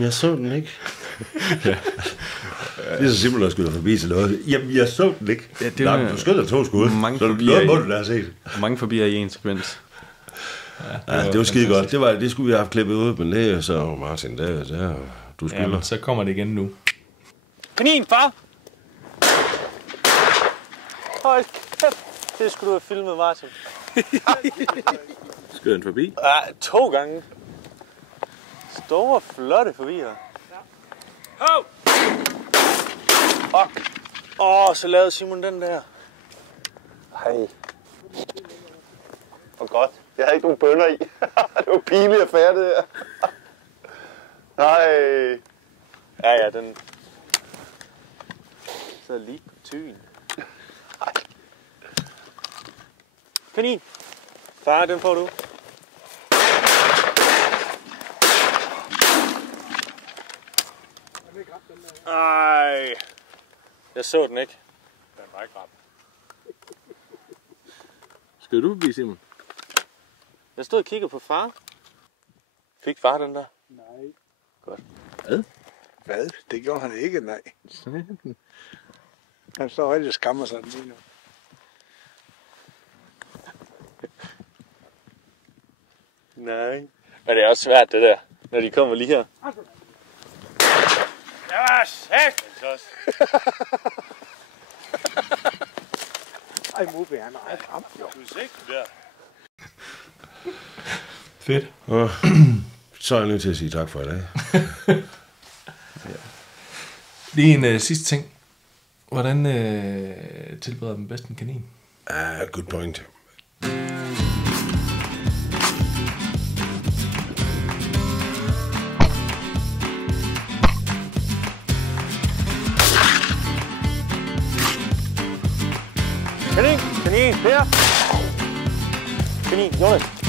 Jeg så den ikke. Ja. Det er så simpelthen at skyde forbi til noget. Jamen, jeg så den ikke. Ja, det var... Du skød 2 skud. Mange så noget må du da have set. Mange forbier i en sekvens. Ja, det var skide godt. Det skulle vi have haft klippet ud, men det er så Martin, der du skylder. Ja, så kommer det igen nu. Kanin, far! Hold kæft, det skulle du have filmet, Martin. Skød den forbi? Ja, 2 gange. Store, flotte forbier. Hov! Så lavede Simon den der. Hej. Hvor godt. Jeg havde ikke nogen bønner i. Det var pinligt affære, det her. Nej. Ja, den... Så lige på tyen. Nej. Kanin. Far, den får du. Ej. Jeg så den ikke. Den var ikke ramt. Skal du forbi, Simon? Jeg stod og kiggede på far. Fik far den der? Nej. Godt. Hvad? Det gjorde han ikke, nej. Han står rigtig og skammer sig lige nu. Nej. Men det er også svært, det der, når de kommer lige her. Ja, sæt! Ej, Moby, han har ikke ramt, jo. Du ser ikke det der. Fedt. Så er jeg nødt til at sige tak for i dag. Lige en sidste ting. Hvordan tilbereder den bedst en kanin? Good point. Kanin, Per. Kanin, Jonas.